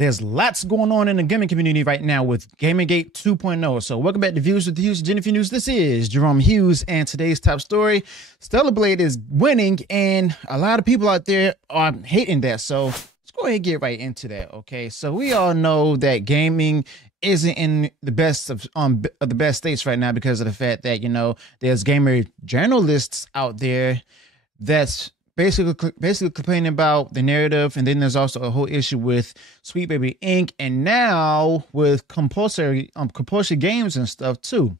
There's lots going on in the gaming community right now with Gamergate 2.0. So welcome back to Views with Hughes, Jennifer News. This is Jerome Hughes, and today's top story, Stellar Blade is winning, and a lot of people out there are hating that. So let's go ahead and get right into that, okay? So we all know that gaming isn't in the best of the best states right now because of the fact that, you know, there's gamer journalists out there that's basically complaining about the narrative, and then there's also a whole issue with Sweet Baby Inc. and now with Compulsion Games and stuff too.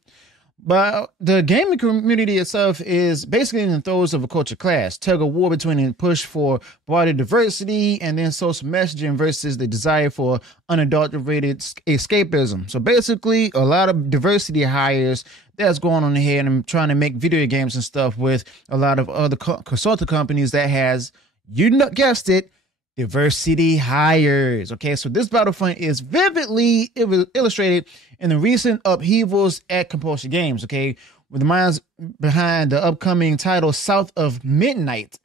But the gaming community itself is basically in the throes of a culture clash, tug of war between the push for broader diversity and then social messaging versus the desire for unadulterated escapism. So basically, a lot of diversity hires that's going on here, and I'm trying to make video games and stuff with a lot of other consulting companies that has, you guessed it, diversity hires. Okay, so this battlefront is vividly illustrated in the recent upheavals at Compulsion Games. Okay, with the minds behind the upcoming title South of Midnight,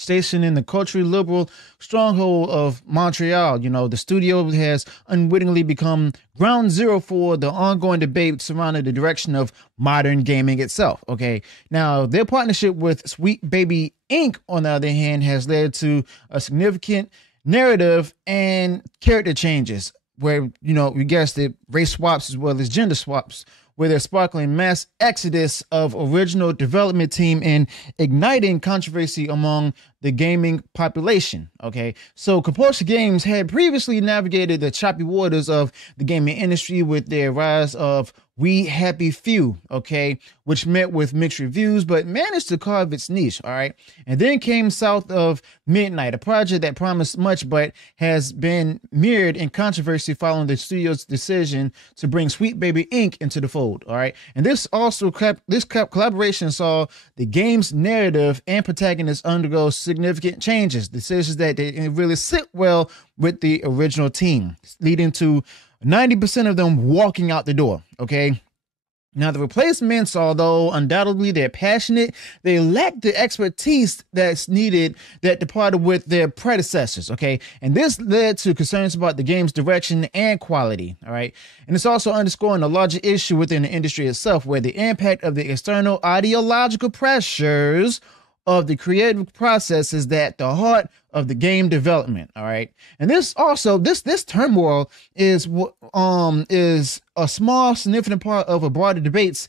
stationed in the culturally liberal stronghold of Montreal. You know, the studio has unwittingly become ground zero for the ongoing debate surrounding the direction of modern gaming itself. Okay, now their partnership with Sweet Baby Inc., on the other hand, has led to a significant narrative and character changes where, you know, you guessed it, race swaps as well as gender swaps, where they're sparkling mass exodus of original development team and igniting controversy among the gaming population. Okay, so Compulsion Games had previously navigated the choppy waters of the gaming industry with their rise of We Happy Few, okay, which met with mixed reviews, but managed to carve its niche, all right? And then came South of Midnight, a project that promised much, but has been mirrored in controversy following the studio's decision to bring Sweet Baby Inc. into the fold, all right? And this also, collaboration saw the game's narrative and protagonists undergo significant changes, decisions that didn't really sit well with the original team, leading to 90% of them walking out the door. Okay. Now, the replacements, although undoubtedly they're passionate, they lack the expertise that's needed that departed with their predecessors. Okay. And this led to concerns about the game's direction and quality. All right. And it's also underscoring a larger issue within the industry itself, where the impact of the external ideological pressures of the creative process is at the heart of the game development. All right. And this also, this turmoil is a small, significant part of a broader debates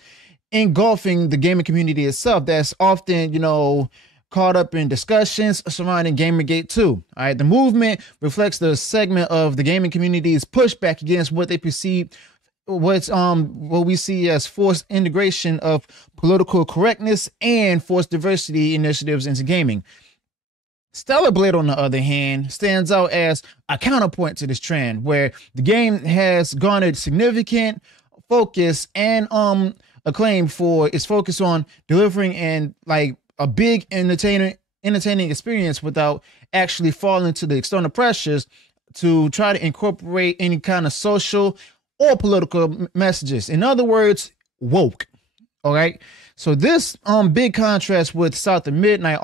engulfing the gaming community itself that's often, you know, caught up in discussions surrounding Gamergate2. All right. The movement reflects the segment of the gaming community's pushback against what they perceive what we see as forced integration of political correctness and forced diversity initiatives into gaming. Stellar Blade, on the other hand, stands out as a counterpoint to this trend, where the game has garnered significant focus and acclaim for its focus on delivering and like a big entertaining experience without actually falling to the external pressures to try to incorporate any kind of social or political messages. In other words, woke. All right. So this big contrast with South of Midnight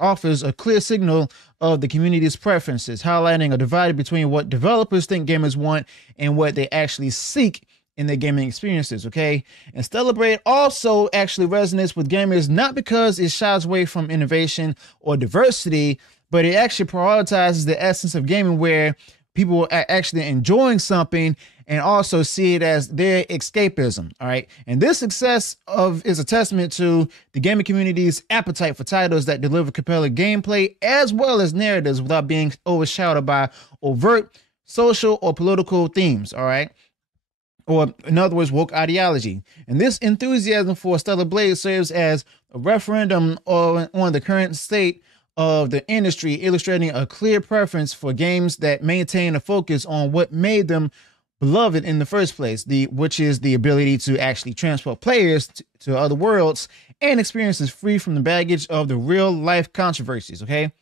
offers a clear signal of the community's preferences, highlighting a divide between what developers think gamers want and what they actually seek in their gaming experiences. Okay. And Stellar Blade also actually resonates with gamers, not because it shies away from innovation or diversity, but it actually prioritizes the essence of gaming, where people are actually enjoying something and also see it as their escapism. All right. And this success is a testament to the gaming community's appetite for titles that deliver compelling gameplay as well as narratives without being overshadowed by overt social or political themes. All right. Or in other words, woke ideology. And this enthusiasm for Stellar Blade serves as a referendum on the current state of the industry, illustrating a clear preference for games that maintain a focus on what made them beloved in the first place, which is the ability to actually transport players to other worlds and experiences free from the baggage of the real life controversies. Okay.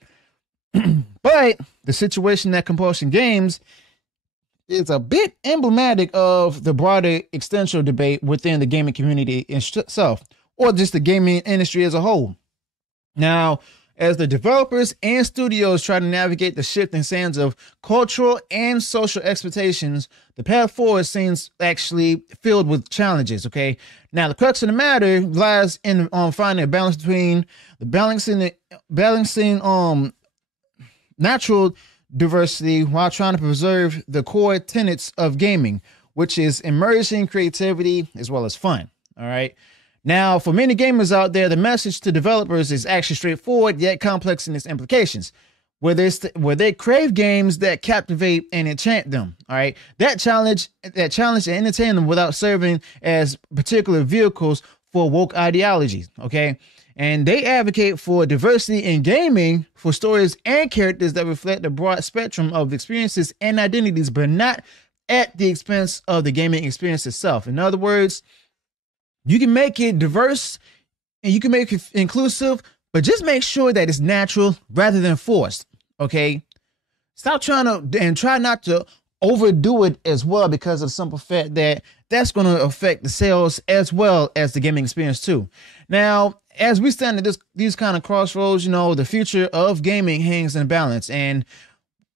But the situation at Compulsion Games is a bit emblematic of the broader existential debate within the gaming community itself, or just the gaming industry as a whole. Now, As the developers and studios try to navigate the shifting sands of cultural and social expectations, the path forward seems actually filled with challenges. Okay, now the crux of the matter lies in finding a balance between the balancing natural diversity while trying to preserve the core tenets of gaming, which is immersion, creativity, as well as fun. All right. Now, for many gamers out there, the message to developers is actually straightforward yet complex in its implications. Where they crave games that captivate and enchant them. All right, that challenge and entertain them without serving as particular vehicles for woke ideologies. Okay, and they advocate for diversity in gaming, for stories and characters that reflect a broad spectrum of experiences and identities, but not at the expense of the gaming experience itself. In other words, you can make it diverse and you can make it inclusive, but just make sure that it's natural rather than forced. Okay, stop trying to and try not to overdo it as well, because of the simple fact that that's going to affect the sales as well as the gaming experience too. Now, as we stand at these kind of crossroads, the future of gaming hangs in balance, and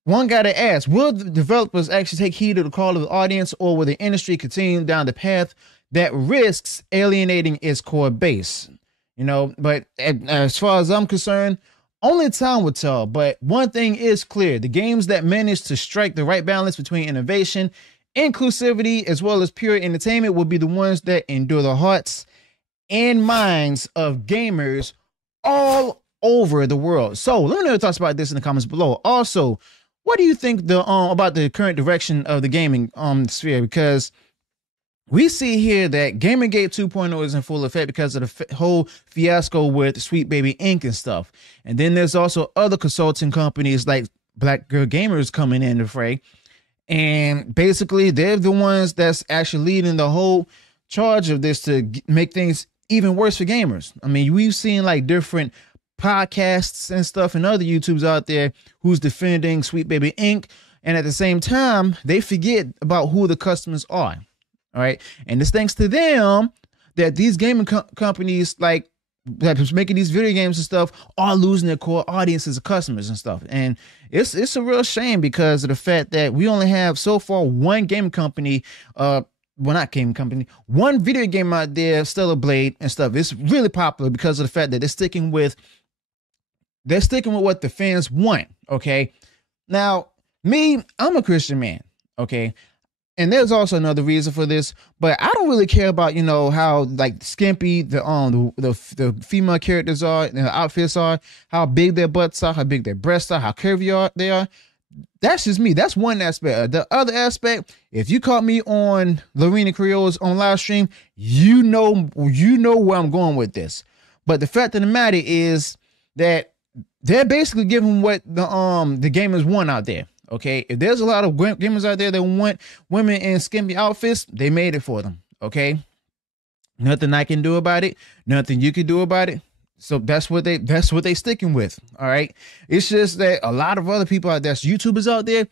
one got to ask: will the developers actually take heed of the call of the audience, or will the industry continue down the path that risks alienating its core base? But as far as I'm concerned, only time will tell. But one thing is clear: the games that manage to strike the right balance between innovation, inclusivity, as well as pure entertainment will be the ones that endure the hearts and minds of gamers all over the world. So let me know your thoughts about this in the comments below. Also, what do you think about the current direction of the gaming sphere? Because we see here that Gamergate 2.0 is in full effect because of the whole fiasco with Sweet Baby Inc. and stuff. And then there's also other consulting companies like Black Girl Gamers coming in the fray. And basically, they're the ones that's actually leading the whole charge of this to make things even worse for gamers. I mean, we've seen like different podcasts and stuff and other YouTubes out there who's defending Sweet Baby Inc. And at the same time, they forget about who the customers are. All right. And it's thanks to them that these gaming companies like that's making these video games and stuff are losing their core audiences of customers and stuff. And it's a real shame because of the fact that we only have so far one gaming company, not gaming company, one video game out there, Stellar Blade and stuff. It's really popular because of the fact that they're sticking with what the fans want. Okay. Now, I'm a Christian man. Okay. And there's also another reason for this, but I don't really care about, how like skimpy the female characters are, the outfits are, how big their butts are, how big their breasts are, how curvy they are. That's just me. That's one aspect. The other aspect, if you caught me on Lorena Creole's on live stream, you know where I'm going with this. But the fact of the matter is that they're basically giving what the gamers want out there. Okay, if there's a lot of gamers out there that want women in skimpy outfits, they made it for them. Okay, nothing I can do about it. Nothing you can do about it. So that's what they sticking with. All right, it's just that a lot of other people out there, YouTubers out there,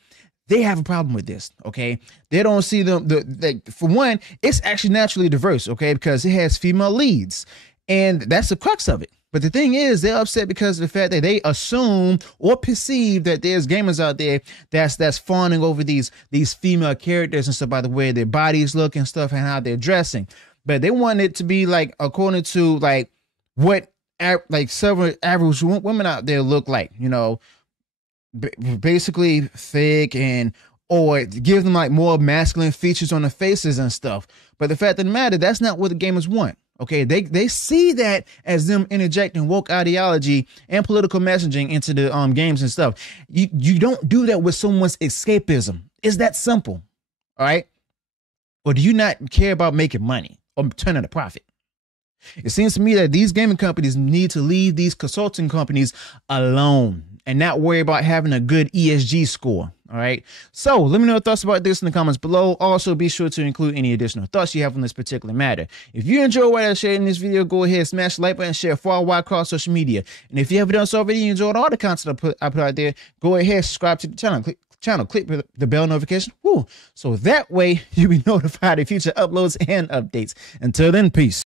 they have a problem with this. Okay, they don't see them. For one, it's actually naturally diverse. Okay, because it has female leads, and that's the crux of it. But the thing is, they're upset because of the fact that they assume or perceive that there's gamers out there that's fawning over these female characters and stuff by the way their bodies look and stuff and how they're dressing. But they want it to be like according to like what like several average women out there look like, basically thick or give them like more masculine features on the faces and stuff. But the fact of the matter, that's not what the gamers want. Okay, they see that as them interjecting woke ideology and political messaging into the games and stuff. You don't do that with someone's escapism. It's that simple. All right. Or do you not care about making money or turning a profit? It seems to me that these gaming companies need to leave these consulting companies alone and not worry about having a good ESG score. All right. So let me know your thoughts about this in the comments below. Also, be sure to include any additional thoughts you have on this particular matter. If you enjoy what I shared in this video, go ahead, smash the like button, share far wide across social media. And if you haven't done so already, you enjoyed all the content I put out there, go ahead, subscribe to the channel, click the bell notification. So that way you'll be notified of future uploads and updates. Until then, peace.